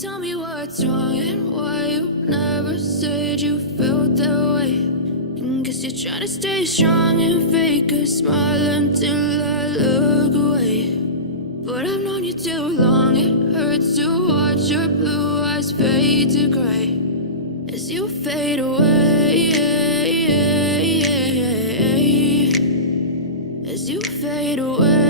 Tell me what's wrong and why you never said you felt that way. And guess you're trying to stay strong and fake a smile until I look away. But I've known you too long, it hurts to watch your blue eyes fade to gray as you fade away, as you fade away.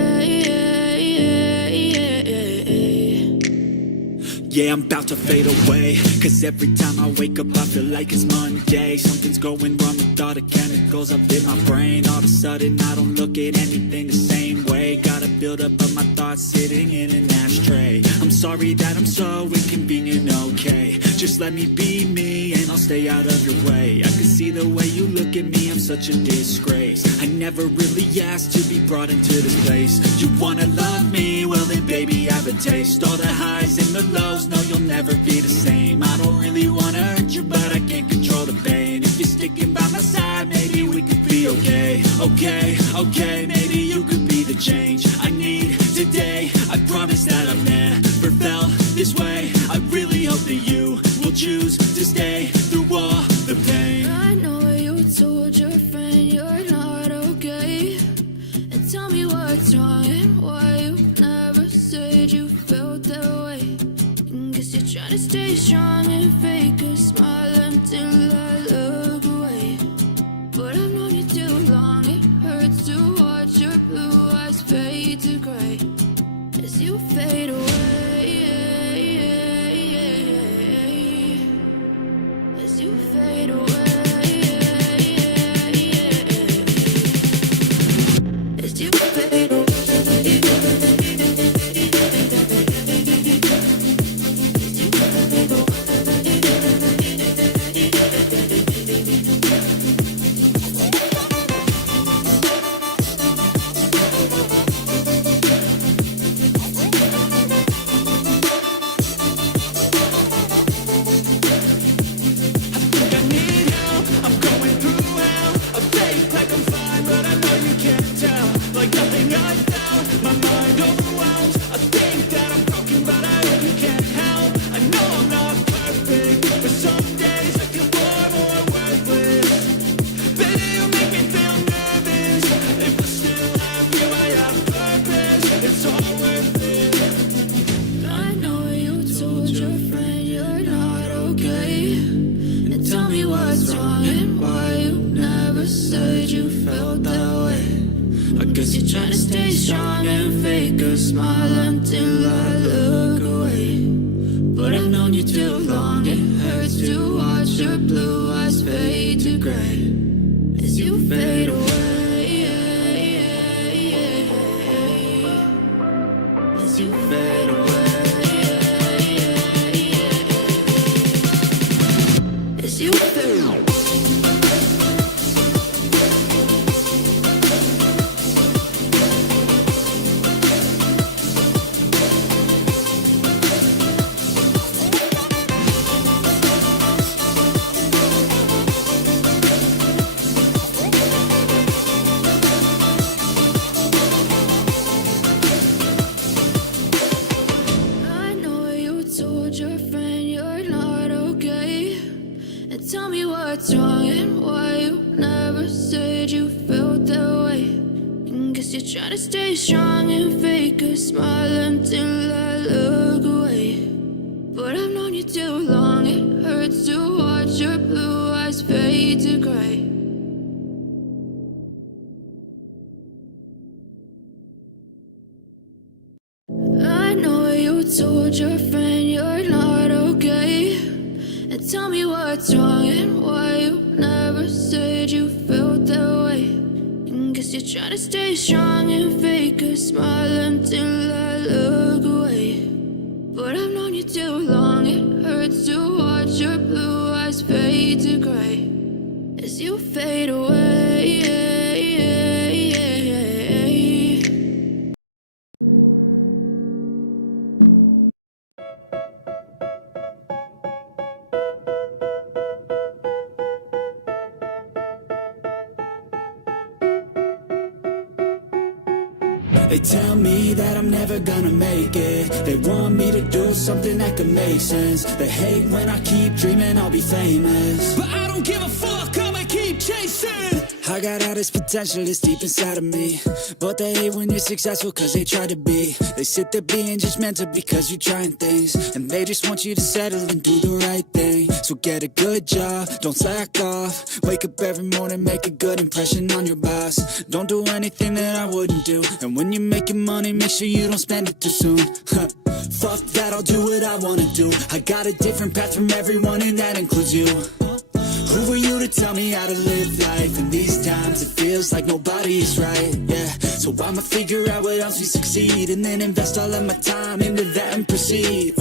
Yeah, I'm about to fade away, cause every time I wake up I feel like it's Monday. Something's going wrong with all the chemicals up in my brain. All of a sudden I don't look at anything the same way. Got a buildup of my thoughts sitting in an ashtray. I'm sorry that I'm so inconvenient, okay. Just let me be me and I'll stay out of your way. I can see the way you look at me, I'm such a disgrace. I never really asked to be brought into this place. You wanna love me? Well then baby I have a taste. All the highs and the lows, no you'll never be the same. I don't really wanna hurt you but I can't control the pain. If you're sticking by my side maybe we could be okay. Okay, maybe you could be the change I need today. I promise that I've never felt this way. I really hope that you will choose to stay through all the pain. I know you told your friend you're not okay. And tell me what's wrong and why you never said you felt that way. And guess you're trying to stay strong and fake a smile until I look away. But I've known you too long, it hurts to watch your blue eyes fade to gray as you fade away, as you fade away, as you fade away. Told your friend you're not okay. And tell me what's wrong and why you never said you felt that way. And guess you're trying to stay strong and fake a smile until I look away. But I've known you too long, it hurts to watch your blue eyes fade to gray as you fade away. They tell me that I'm never gonna make it. They want me to do something that could make sense. They hate when I keep dreaming I'll be famous, but I don't give a fuck, I'ma keep chasing. I got all this potential that's deep inside of me, but they hate when you're successful cause they try to be. They sit there being judgmental because you're trying things, and they just want you to settle and do the right thing. So get a good job, don't slack off. Wake up every morning, make a good impression on your boss. Don't do anything that I wouldn't do, and when you're making money, make sure you don't spend it too soon. Fuck that, I'll do what I wanna do. I got a different path from everyone, and that includes you. Who are you to tell me how to live life? In these times it feels like nobody is right, yeah. So I'ma figure out what else we succeed, and then invest all of my time into that and proceed.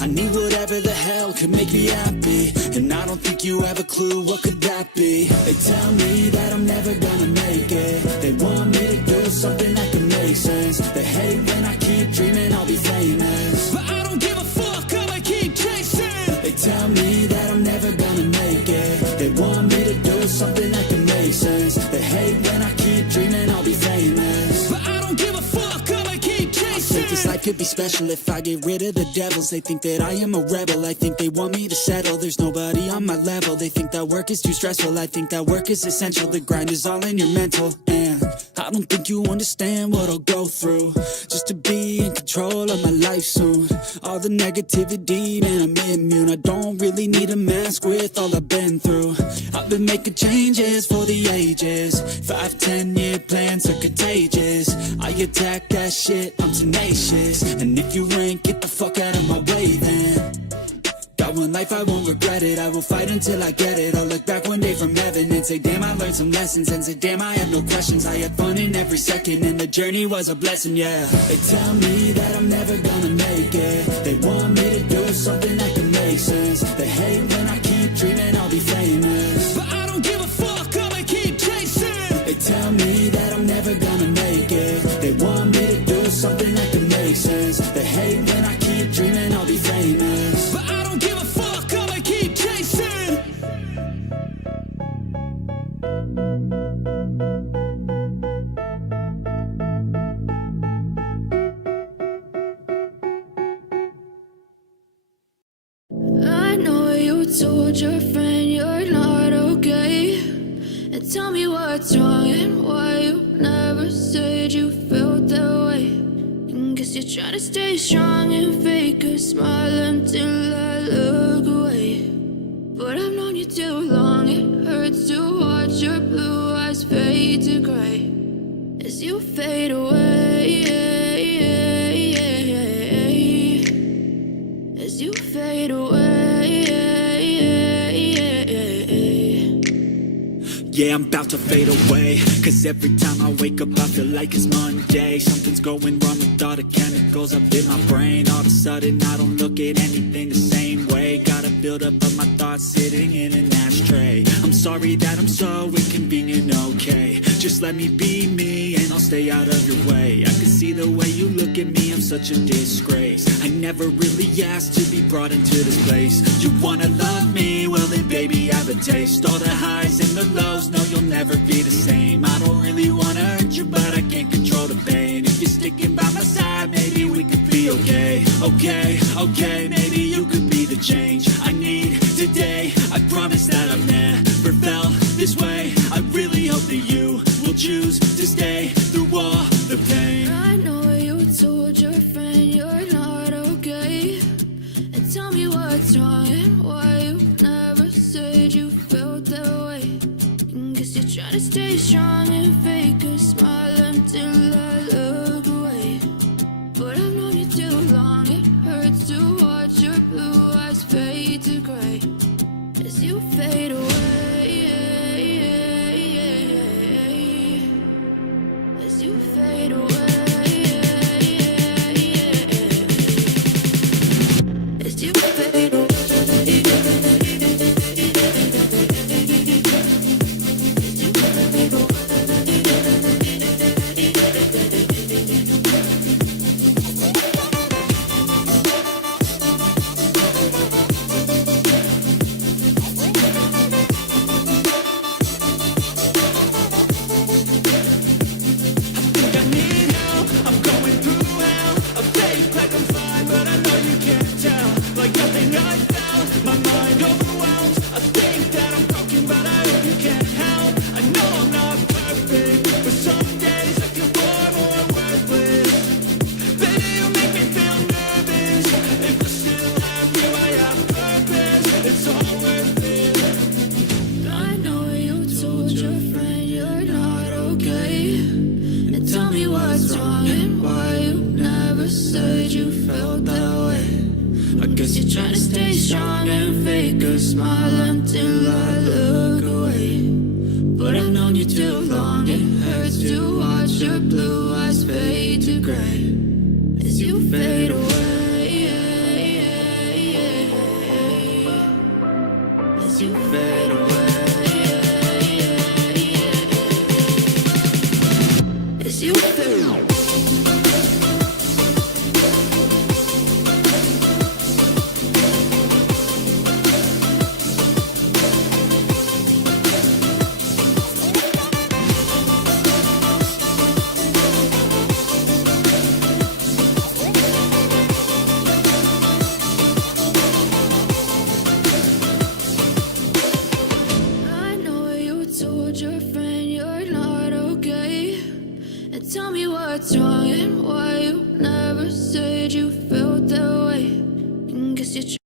I need whatever the hell could make me happy, and I don't think you have a clue what could that be. They tell me that I'm never gonna make it. They want me to do something that can make sense. They hate when I keep dreaming I'll be famous, but I don't give a fuck, I'ma keep chasing. They tell me that I'm never gonna make it. They want me to do something that can make sense. They hate when I keep dreaming I'll be famous, but I don't give a fuck, I'ma keep chasing. I think this life could be special if I get rid of the devils. They think that I am a rebel, I think they want me to settle. There's nobody on my level. They think that work is too stressful, I think that work is essential. The grind is all in your mental, and I don't think you understand what I'll go through just to be in control of my life soon. All the negativity, man, I'm immune. I don't really need a mask with all I've been through. I've been making changes for the ages. 5-10 year plans are contagious. I attack that shit, I'm tenacious. And if you ain't, get the fuck out of my way then. Got one life, I won't regret it. I will fight until I get it. I'll look back one day from heaven and say, damn, I learned some lessons. And say, damn, I have no questions. I had fun in every second, and the journey was a blessing, yeah. They tell me that I'm never gonna make it. They want me to do something that can make sense. They hate when I keep dreaming I'll be famous, but I don't give a fuck, I'ma keep chasing. They tell me that I'm never gonna make it. They want me to do something that can make sense. They hate when I keep dreaming I'll be famous, but I don't give a fuck, I'ma keep chasing. I know you told your friend you're not okay, and tell me what's wrong and why you never said you felt that way. And guess you're trying to stay strong and fake a smile until I look away. But I've known you too long, it hurts to watch your blue eyes fade to gray as you fade away, as you fade away. Yeah, I'm about to fade away, cause every time I wake up I feel like it's Monday. Something's going wrong with all the chemicals up in my brain. All of a sudden I don't look at anything the same way. Gotta build up of my thoughts sitting in an ashtray. I'm sorry that I'm so inconvenient, okay. Just let me be me and I'll stay out of your way. I can see the way you look at me, I'm such a disgrace. I never really asked to be brought into this place. You wanna love me? Well then baby have a taste. All the highs and the lows, no you'll never be the same. I don't really wanna hurt you but I can't control the pain. If you're sticking by my side, maybe we could be okay. Okay, maybe you could be the change I need today. I promise that I've never felt this way. I really hope that you will choose to stay through all the pain. I know you told your friend you're not okay, and tell me what's wrong and why you never said you felt that way. And guess you're trying to stay strong and fake a smile until I look away. But I've known you too long, it hurts to watch your blue eyes fade to gray as you fade away, as you fade away, as you fade away. said you felt that way. I guess you're trying to stay strong and fake a smile until I look away. But I've known you too long, it hurts to watch your blue eyes fade to gray as you fade away. As you fade away. As you fade away. I know you told your friend you're not okay. And tell me what's wrong and why you never said you felt that way. And guess you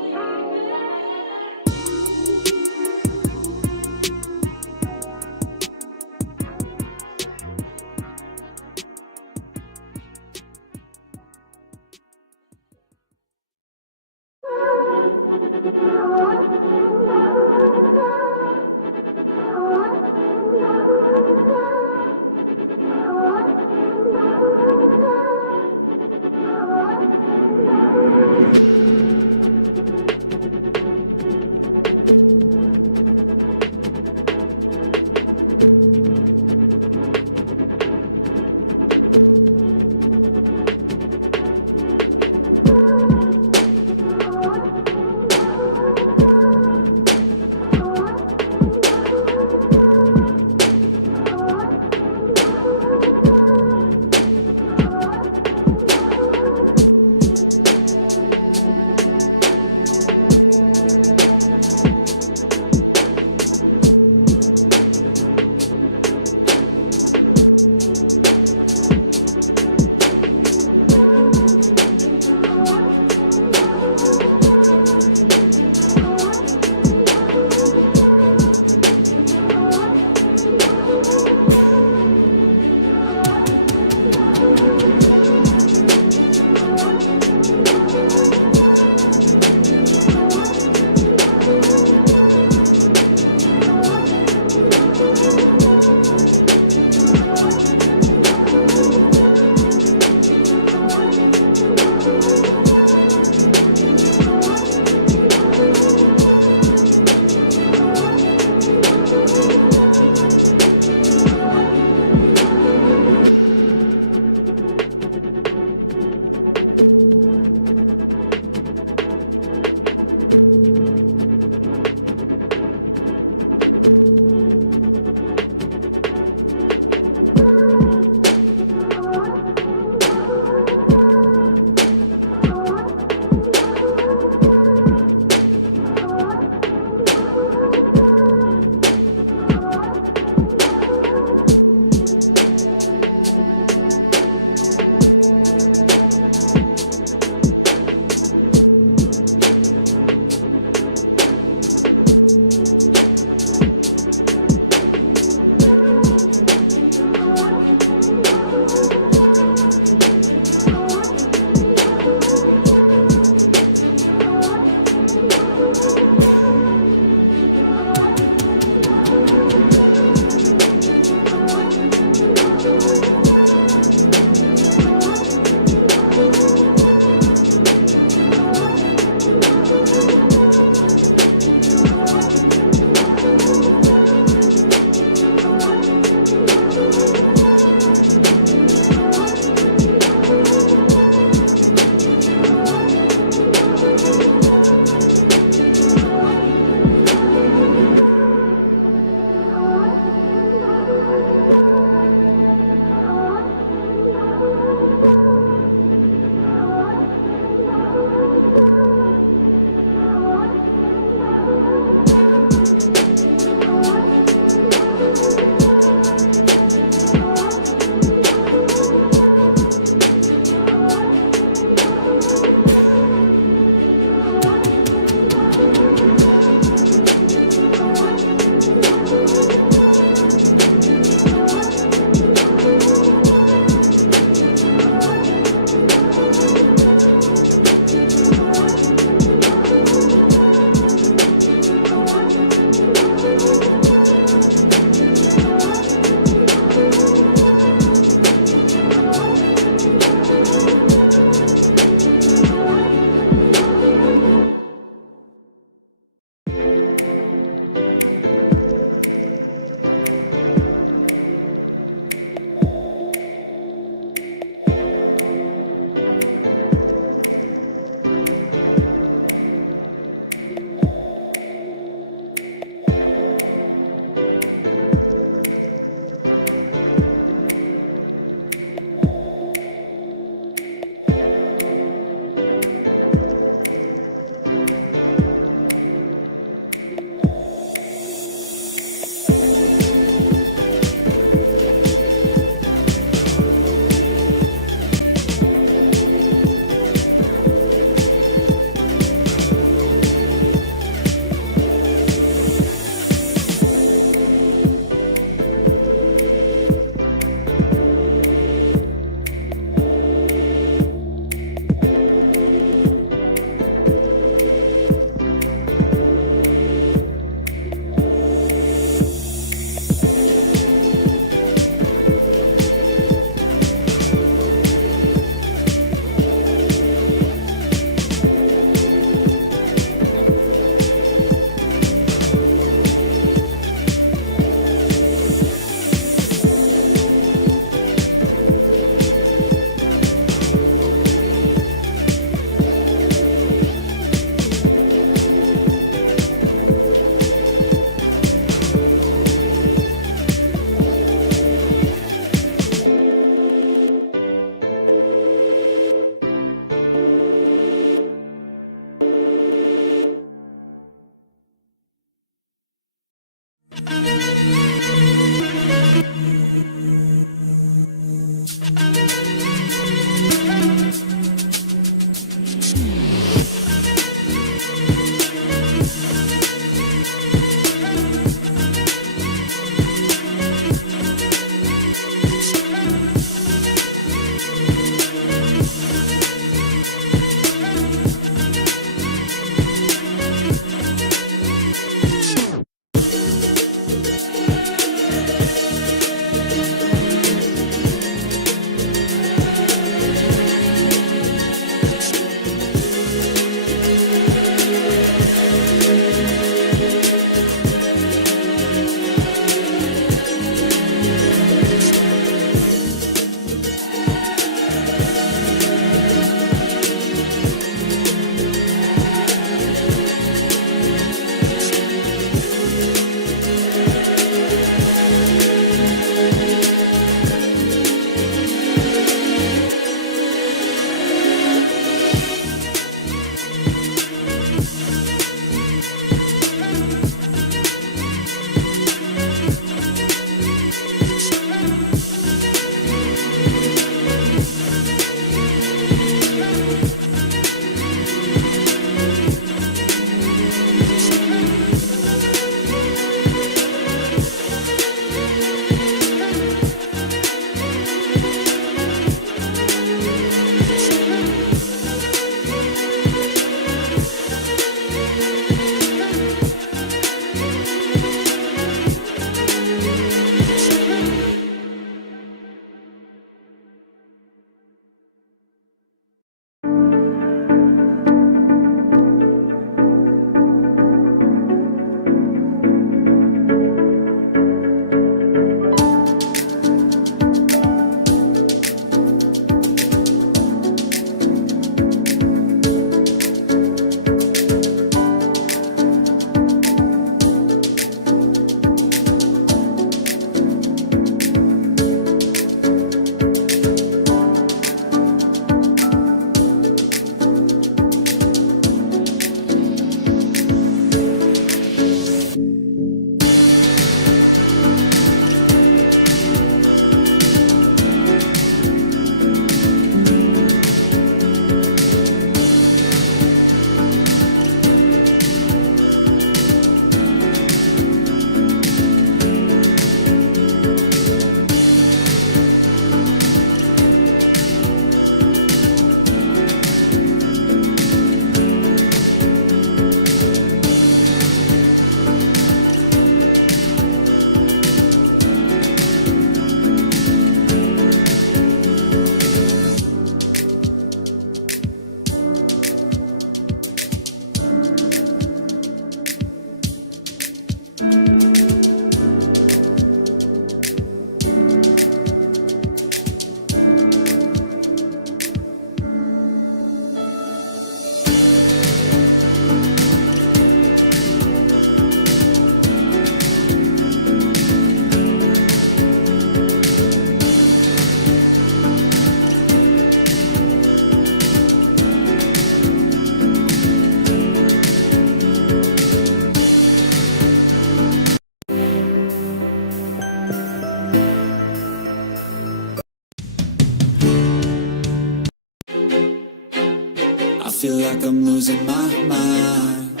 feel like I'm losing my mind.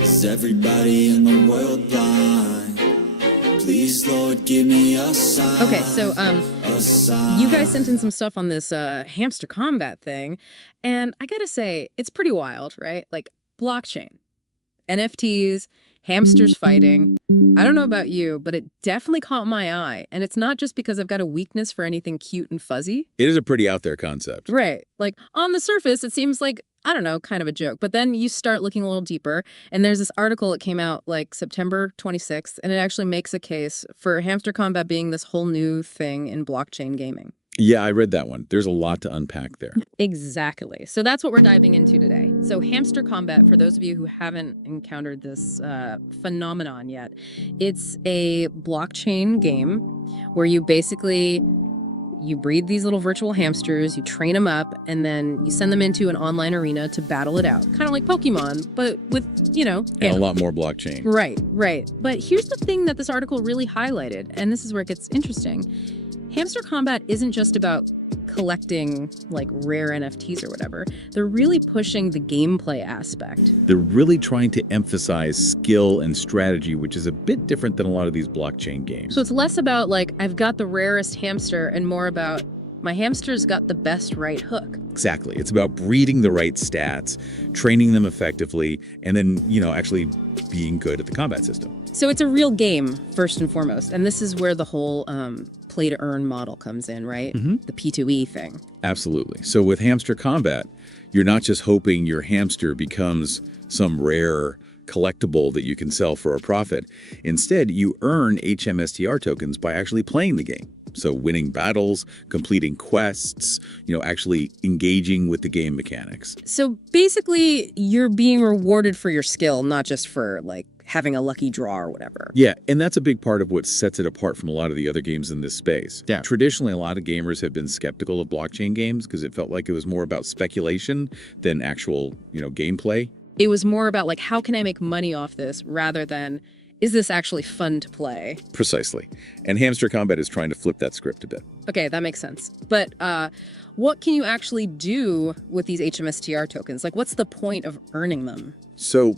Is everybody in the world blind? Please, Lord, give me a sign. Okay, so A sign. you guys sent in some stuff on this Hamster Kombat thing, and I gotta say, it's pretty wild, right? Like, blockchain, NFTs, hamsters fighting. I don't know about you, but it definitely caught my eye. And it's not just because I've got a weakness for anything cute and fuzzy. It is a pretty out there concept. Right. Like, on the surface, it seems like, I don't know, kind of a joke. But then you start looking a little deeper, and there's this article that came out like September 26th, and it actually makes a case for Hamster Kombat being this whole new thing in blockchain gaming. Yeah, I read that one. There's a lot to unpack there. Exactly. So that's what we're diving into today. So Hamster Kombat, for those of you who haven't encountered this phenomenon yet, it's a blockchain game where you basically you breed these little virtual hamsters, you train them up, and then you send them into an online arena to battle it out. Kind of like Pokemon, but with, you know... And a lot more blockchain. Right, right. But here's the thing that this article really highlighted, and this is where it gets interesting. Hamster Kombat isn't just about collecting, like, rare NFTs or whatever. They're really pushing the gameplay aspect. They're really trying to emphasize skill and strategy, which is a bit different than a lot of these blockchain games. So it's less about, like, I've got the rarest hamster and more about my hamster's got the best right hook. Exactly. It's about breeding the right stats, training them effectively, and then, you know, actually being good at the combat system. So it's a real game, first and foremost. And this is where the whole play-to-earn model comes in, right? Mm-hmm. The P2E thing. Absolutely. So with Hamster Kombat, you're not just hoping your hamster becomes some rare collectible that you can sell for a profit. Instead, you earn HMSTR tokens by actually playing the game. So winning battles, completing quests, you know, actually engaging with the game mechanics. So basically, you're being rewarded for your skill, not just for, like, having a lucky draw or whatever. Yeah, and that's a big part of what sets it apart from a lot of the other games in this space. Yeah. Traditionally, a lot of gamers have been skeptical of blockchain games because it felt like it was more about speculation than actual, you know, gameplay. It was more about, like, how can I make money off this rather than, is this actually fun to play? Precisely. And Hamster Kombat is trying to flip that script a bit. Okay, that makes sense. But what can you actually do with these HMSTR tokens? Like, what's the point of earning them? So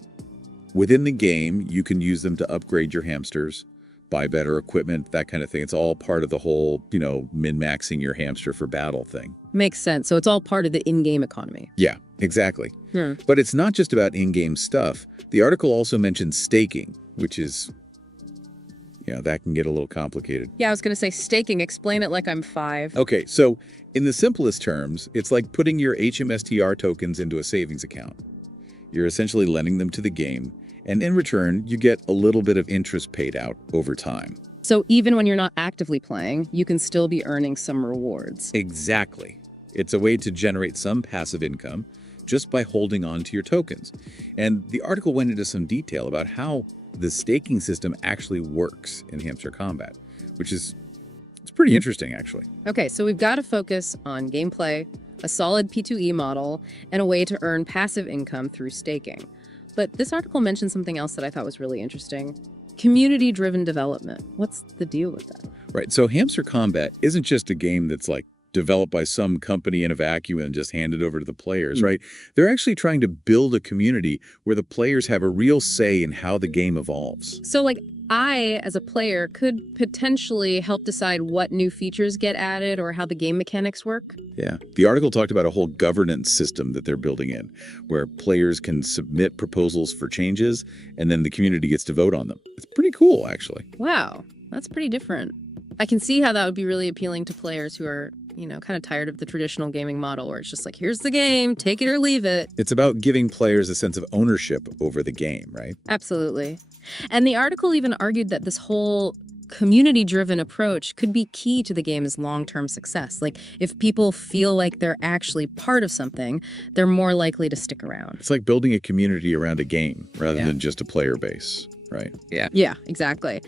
within the game, you can use them to upgrade your hamsters, buy better equipment, that kind of thing. It's all part of the whole, you know, min-maxing your hamster for battle thing. Makes sense. So it's all part of the in-game economy. Yeah, exactly. But it's not just about in-game stuff. The article also mentions staking, which is, you know, that can get a little complicated. Yeah, I was going to say staking. Explain it like I'm 5. Okay, so in the simplest terms, it's like putting your HMSTR tokens into a savings account. You're essentially lending them to the game, and in return, you get a little bit of interest paid out over time. So even when you're not actively playing, you can still be earning some rewards. Exactly. It's a way to generate some passive income just by holding on to your tokens. And the article went into some detail about how the staking system actually works in Hamster Kombat, which is it's pretty interesting, actually. Okay, so we've got to focus on gameplay, a solid P2E model, and a way to earn passive income through staking. But this article mentioned something else that I thought was really interesting. Community-driven development. What's the deal with that? Right, so Hamster Kombat isn't just a game that's like developed by some company in a vacuum and just handed over to the players, right? They're actually trying to build a community where the players have a real say in how the game evolves. So, like, I, as a player, could potentially help decide what new features get added or how the game mechanics work? Yeah. The article talked about a whole governance system that they're building in, where players can submit proposals for changes, and then the community gets to vote on them. It's pretty cool, actually. Wow, that's pretty different. I can see how that would be really appealing to players who are, you know, kind of tired of the traditional gaming model where it's just like, here's the game, take it or leave it. It's about giving players a sense of ownership over the game, right? Absolutely. And the article even argued that this whole community-driven approach could be key to the game's long-term success. Like, if people feel like they're actually part of something, they're more likely to stick around. It's like building a community around a game rather than just a player base. Right. Yeah, exactly.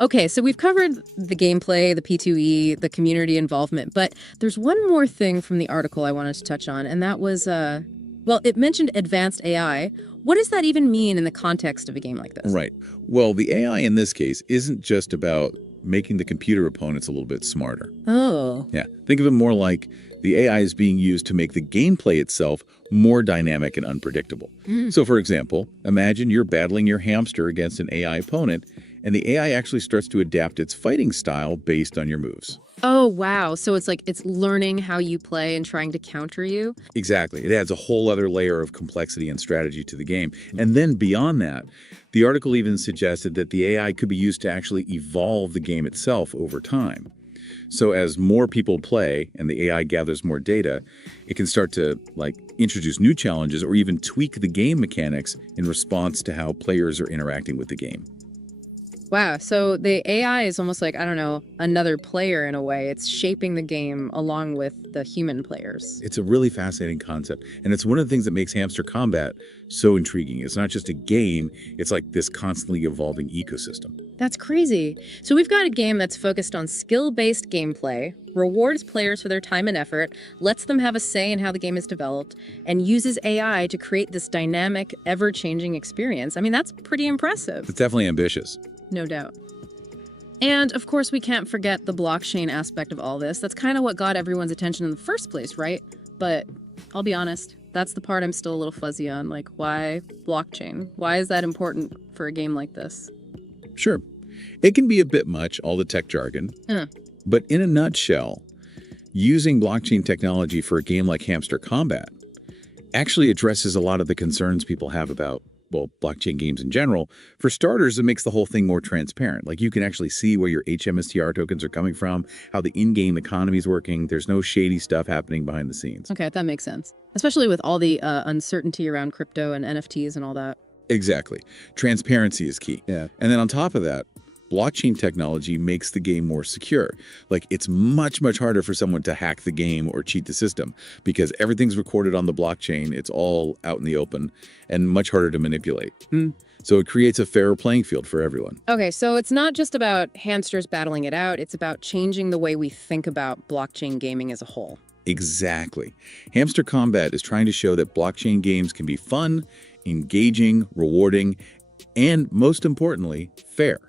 Okay, so we've covered the gameplay, the P2E, the community involvement, but there's one more thing from the article I wanted to touch on, and that was, well, it mentioned advanced AI. What does that even mean in the context of a game like this? Right. Well, the AI in this case isn't just about making the computer opponents a little bit smarter. Oh. Yeah. Think of it more like the AI is being used to make the gameplay itself more dynamic and unpredictable. So for example, imagine you're battling your hamster against an AI opponent, and the AI actually starts to adapt its fighting style based on your moves. Oh, wow. So it's like it's learning how you play and trying to counter you. Exactly. It adds a whole other layer of complexity and strategy to the game. And then beyond that, the article even suggested that the AI could be used to actually evolve the game itself over time. So as more people play and the AI gathers more data, it can start to introduce new challenges or even tweak the game mechanics in response to how players are interacting with the game. Wow. So the AI is almost like, I don't know, another player in a way. It's shaping the game along with the human players. It's a really fascinating concept, and it's one of the things that makes Hamster Kombat so intriguing. It's not just a game, it's like this constantly evolving ecosystem. That's crazy. So we've got a game that's focused on skill-based gameplay, rewards players for their time and effort, lets them have a say in how the game is developed, and uses AI to create this dynamic, ever-changing experience. I mean, that's pretty impressive. It's definitely ambitious. No doubt. And of course, we can't forget the blockchain aspect of all this. That's kind of what got everyone's attention in the first place, right? But I'll be honest, that's the part I'm still a little fuzzy on. Like, why blockchain? Why is that important for a game like this? Sure. It can be a bit much, all the tech jargon. But in a nutshell, using blockchain technology for a game like Hamster Kombat actually addresses a lot of the concerns people have about blockchain games in general. For starters, it makes the whole thing more transparent. Like, you can actually see where your HMSTR tokens are coming from, how the in-game economy is working. There's no shady stuff happening behind the scenes. Okay, that makes sense. Especially with all the uncertainty around crypto and NFTs and all that. Exactly. Transparency is key. Yeah. And then on top of that, blockchain technology makes the game more secure. Like, it's much, much harder for someone to hack the game or cheat the system because everything's recorded on the blockchain. It's all out in the open and much harder to manipulate. So it creates a fairer playing field for everyone. Okay, so it's not just about hamsters battling it out. It's about changing the way we think about blockchain gaming as a whole. Exactly. Hamster Kombat is trying to show that blockchain games can be fun, engaging, rewarding, and most importantly, fair.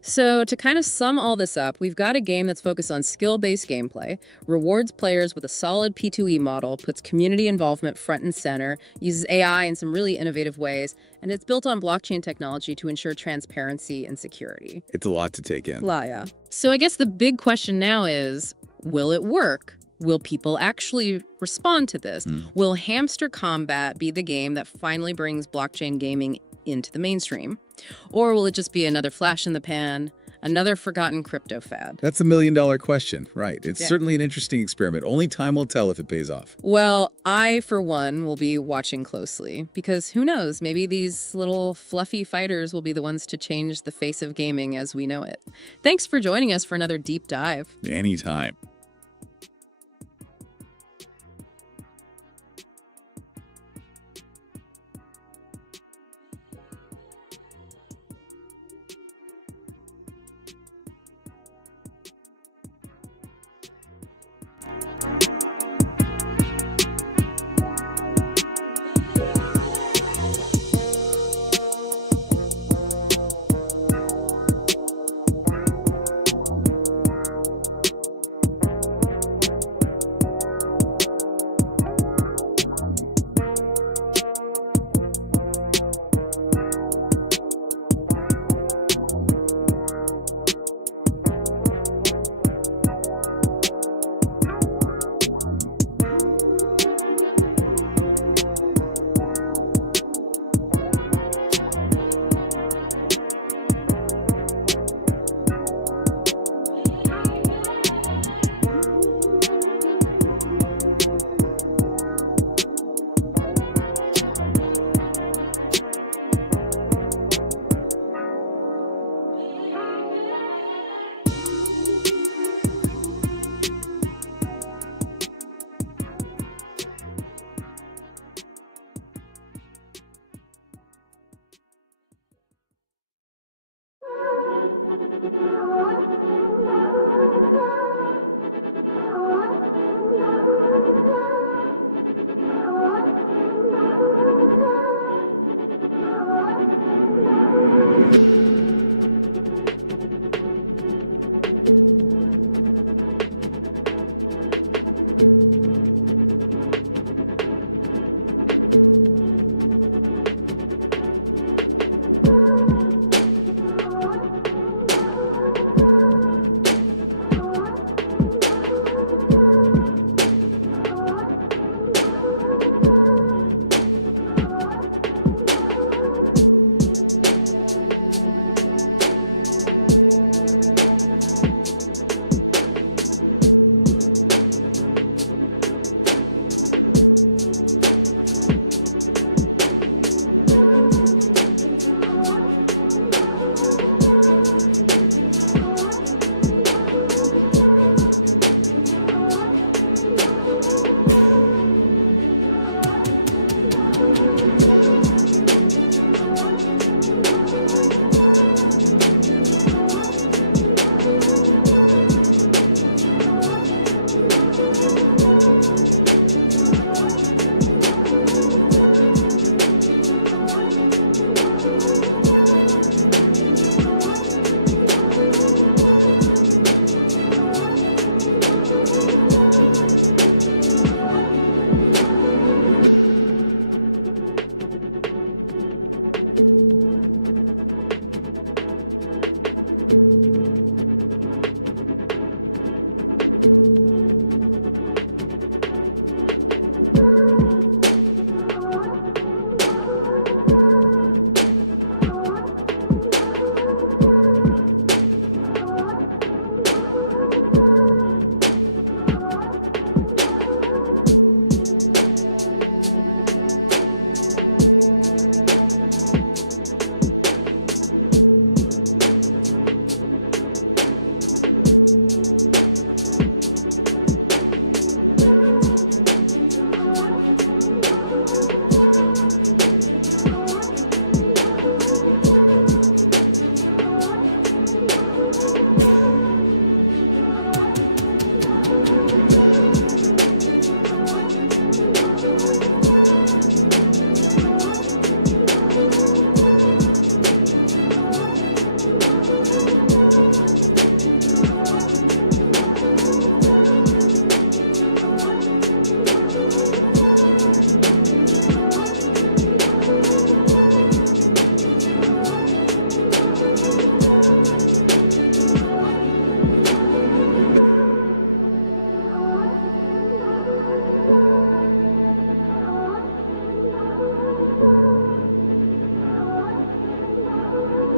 So to kind of sum all this up, we've got a game that's focused on skill-based gameplay, rewards players with a solid P2E model, puts community involvement front and center, uses AI in some really innovative ways, and it's built on blockchain technology to ensure transparency and security. It's a lot to take in. Yeah. So I guess the big question now is, will it work? Will people actually respond to this? Will Hamster Kombat be the game that finally brings blockchain gaming into the mainstream? Or will it just be another flash in the pan, another forgotten crypto fad? That's $1 million question, right? It's certainly an interesting experiment. Only time will tell if it pays off. Well, I, for one, will be watching closely because who knows, maybe these little fluffy fighters will be the ones to change the face of gaming as we know it. Thanks for joining us for another deep dive. Anytime.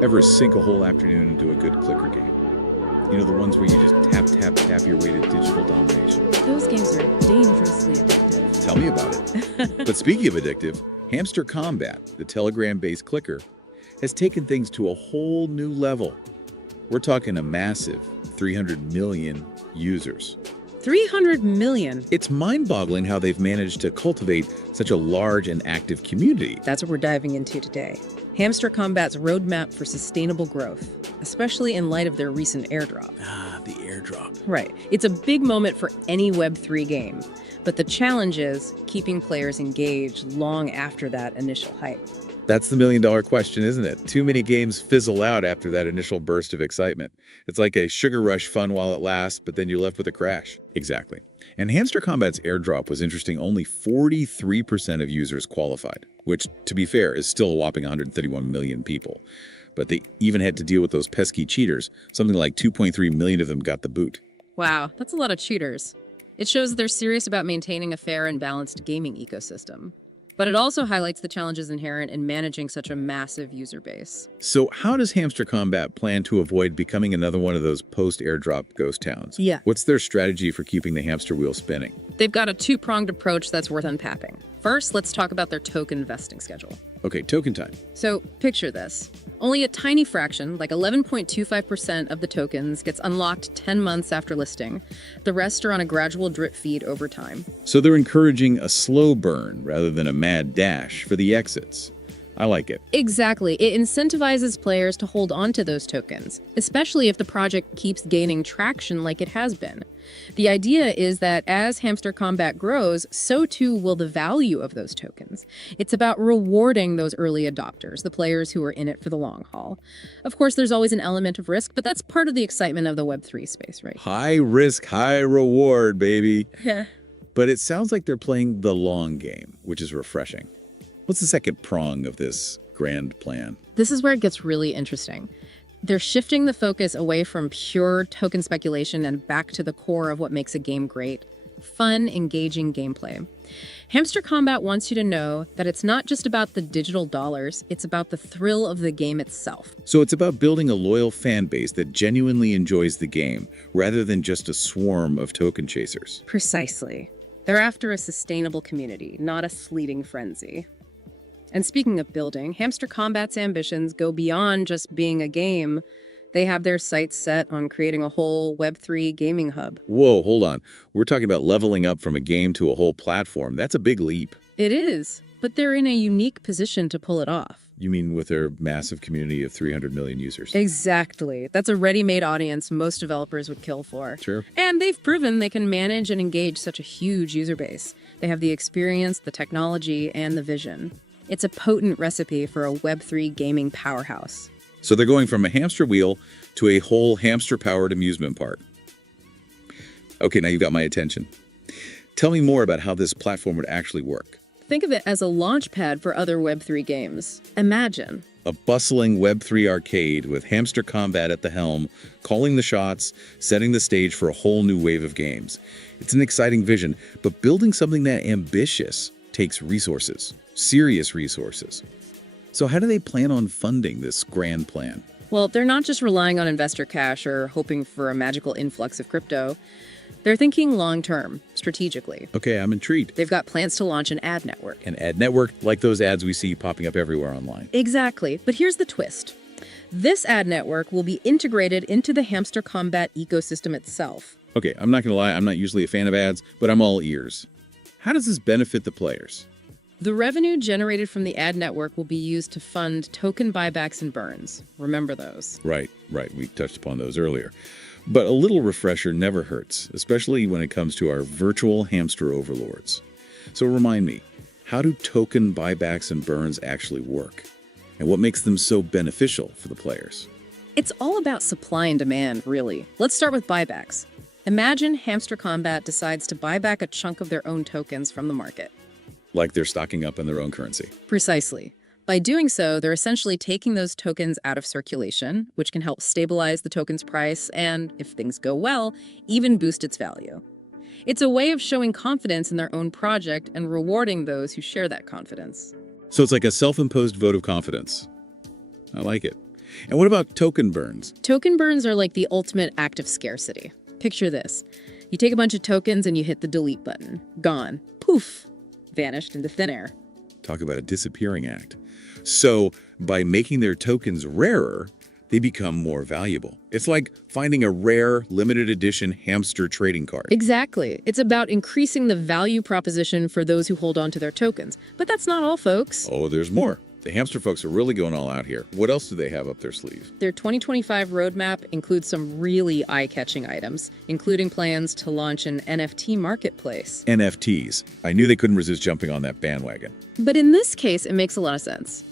Ever sink a whole afternoon into a good clicker game? You know, the ones where you just tap, tap, tap your way to digital domination. Those games are dangerously addictive. Tell me about it. But speaking of addictive, Hamster Kombat, the Telegram-based clicker, has taken things to a whole new level. We're talking a massive 300 million users. 300 million. It's mind-boggling how they've managed to cultivate such a large and active community. That's what we're diving into today. Hamster Kombat's roadmap for sustainable growth, especially in light of their recent airdrop. The airdrop. Right. It's a big moment for any Web3 game, but the challenge is keeping players engaged long after that initial hype. That's the million-dollar question, isn't it? Too many games fizzle out after that initial burst of excitement. It's like a sugar rush fun while it lasts, but then you're left with a crash. Exactly. And Hamster Kombat's airdrop was interesting. Only 43% of users qualified, which, to be fair, is still a whopping 131 million people. But they even had to deal with those pesky cheaters. Something like 2.3 million of them got the boot. Wow, that's a lot of cheaters. It shows they're serious about maintaining a fair and balanced gaming ecosystem. But it also highlights the challenges inherent in managing such a massive user base. So how does Hamster Kombat plan to avoid becoming another one of those post-airdrop ghost towns? Yeah. What's their strategy for keeping the hamster wheel spinning? They've got a two-pronged approach that's worth unpacking. First, let's talk about their token vesting schedule. Okay, token time. So picture this. Only a tiny fraction, like 11.25% of the tokens, gets unlocked 10 months after listing. The rest are on a gradual drip feed over time. So they're encouraging a slow burn rather than a mad dash for the exits. I like it. Exactly. It incentivizes players to hold on to those tokens, especially if the project keeps gaining traction like it has been. The idea is that as Hamster Kombat grows, so too will the value of those tokens. It's about rewarding those early adopters, the players who are in it for the long haul. Of course, there's always an element of risk, but that's part of the excitement of the Web3 space, right? High risk, high reward, baby. Yeah. But it sounds like they're playing the long game, which is refreshing. What's the second prong of this grand plan? This is where it gets really interesting. They're shifting the focus away from pure token speculation and back to the core of what makes a game great: fun, engaging gameplay. Hamster Kombat wants you to know that it's not just about the digital dollars, it's about the thrill of the game itself. So it's about building a loyal fan base that genuinely enjoys the game, rather than just a swarm of token chasers. Precisely. They're after a sustainable community, not a fleeting frenzy. And speaking of building, Hamster Kombat's ambitions go beyond just being a game. They have their sights set on creating a whole Web3 gaming hub. Whoa, hold on. We're talking about leveling up from a game to a whole platform. That's a big leap. It is, but they're in a unique position to pull it off. You mean with their massive community of 300 million users? Exactly. That's a ready-made audience most developers would kill for. Sure. And they've proven they can manage and engage such a huge user base. They have the experience, the technology, and the vision. It's a potent recipe for a Web3 gaming powerhouse. So they're going from a hamster wheel to a whole hamster-powered amusement park. Okay, now you've got my attention. Tell me more about how this platform would actually work. Think of it as a launch pad for other Web3 games. Imagine A bustling Web3 arcade with Hamster Kombat at the helm, calling the shots, setting the stage for a whole new wave of games. It's an exciting vision, but building something that ambitious takes resources, serious resources. So how do they plan on funding this grand plan? Well, they're not just relying on investor cash or hoping for a magical influx of crypto. They're thinking long-term, strategically. Okay, I'm intrigued. They've got plans to launch an ad network. An ad network like those ads we see popping up everywhere online. Exactly, but here's the twist. This ad network will be integrated into the Hamster Kombat ecosystem itself. Okay, I'm not going to lie, I'm not usually a fan of ads, but I'm all ears. How does this benefit the players? The revenue generated from the ad network will be used to fund token buybacks and burns. Remember those. Right. We touched upon those earlier. But a little refresher never hurts, especially when it comes to our virtual hamster overlords. So remind me, how do token buybacks and burns actually work? And what makes them so beneficial for the players? It's all about supply and demand, really. Let's start with buybacks. Imagine Hamster Kombat decides to buy back a chunk of their own tokens from the market. Like they're stocking up on their own currency. Precisely. By doing so, they're essentially taking those tokens out of circulation, which can help stabilize the token's price and, if things go well, even boost its value. It's a way of showing confidence in their own project and rewarding those who share that confidence. So it's like a self-imposed vote of confidence. I like it. And what about token burns? Token burns are like the ultimate act of scarcity. Picture this. You take a bunch of tokens and you hit the delete button. Gone. Poof. Vanished into thin air. Talk about a disappearing act. So by making their tokens rarer, they become more valuable. It's like finding a rare, limited edition hamster trading card. Exactly. It's about increasing the value proposition for those who hold on to their tokens. But that's not all, folks. Oh, there's more. The hamster folks are really going all out here. What else do they have up their sleeve? Their 2025 roadmap includes some really eye-catching items, including plans to launch an NFT marketplace. NFTs. I knew they couldn't resist jumping on that bandwagon. But in this case, it makes a lot of sense.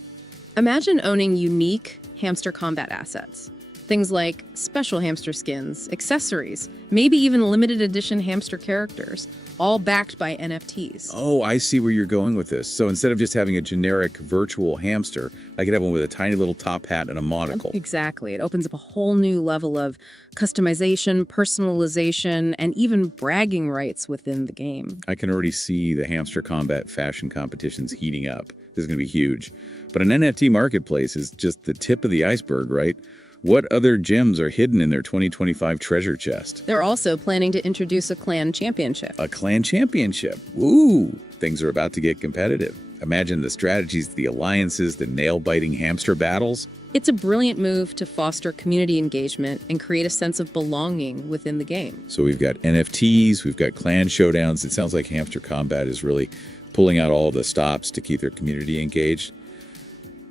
Imagine owning unique Hamster Kombat assets. Things like special hamster skins, accessories, maybe even limited edition hamster characters, all backed by NFTs. Oh, I see where you're going with this. So instead of just having a generic virtual hamster, I could have one with a tiny little top hat and a monocle. Exactly. It opens up a whole new level of customization, personalization, and even bragging rights within the game. I can already see the Hamster Kombat fashion competitions heating up. This is going to be huge. But an NFT marketplace is just the tip of the iceberg, right? What other gems are hidden in their 2025 treasure chest? They're also planning to introduce a clan championship. A clan championship. Ooh, things are about to get competitive. Imagine the strategies, the alliances, the nail-biting hamster battles. It's a brilliant move to foster community engagement and create a sense of belonging within the game. So we've got NFTs, we've got clan showdowns. It sounds like Hamster Kombat is really pulling out all the stops to keep their community engaged.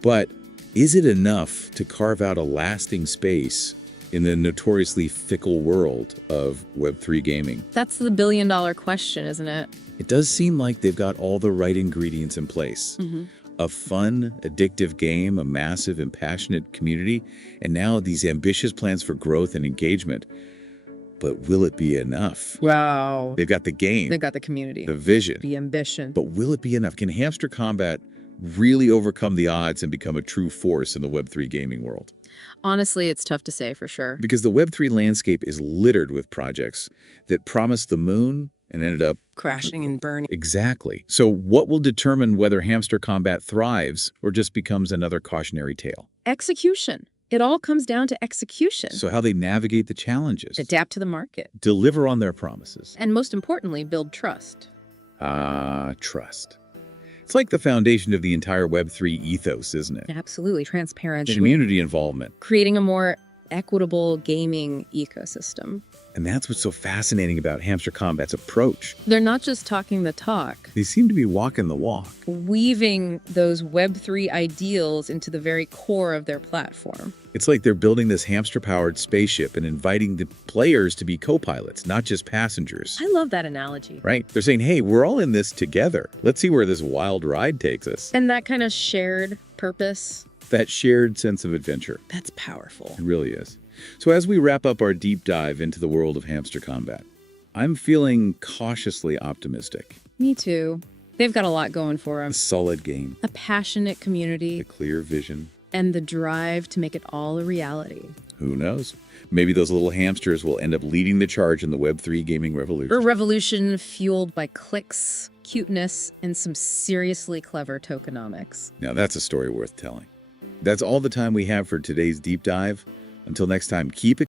But is it enough to carve out a lasting space in the notoriously fickle world of Web3 gaming? That's the billion-dollar question, isn't it? It does seem like they've got all the right ingredients in place. A fun, addictive game, a massive and passionate community, and now these ambitious plans for growth and engagement. But will it be enough? Wow. They've got the game, They've got the community, the vision, the ambition. but will it be enough? Can Hamster Kombat really overcome the odds and become a true force in the Web3 gaming world? Honestly, it's tough to say for sure. Because the Web3 landscape is littered with projects that promised the moon and ended up Crashing and burning. exactly. So what will determine whether Hamster Kombat thrives or just becomes another cautionary tale? Execution. It all comes down to execution. So how they navigate the challenges, Adapt to the market. deliver on their promises. And most importantly, build trust. Trust. It's like the foundation of the entire Web3 ethos, isn't it? Absolutely. Transparency. Community involvement. Creating a more equitable gaming ecosystem. And that's what's so fascinating about Hamster Kombat's approach. They're not just talking the talk, They seem to be walking the walk. weaving those Web3 ideals into the very core of their platform. It's like they're building this hamster-powered spaceship and inviting the players to be co-pilots, not just passengers. I love that analogy. Right? They're saying, hey, we're all in this together. Let's see where this wild ride takes us. And that kind of shared purpose, That shared sense of adventure. that's powerful. It really is. So as we wrap up our deep dive into the world of Hamster Kombat, I'm feeling cautiously optimistic. Me too. They've got a lot going for A them. solid game, A passionate community, a clear vision. and the drive to make it all a reality. Who knows? Maybe those little hamsters will end up leading the charge in the Web3 gaming A revolution. revolution fueled by clicks, cuteness, and some seriously clever tokenomics. Now that's a story worth telling. That's all the time we have for today's deep dive. Until next time, keep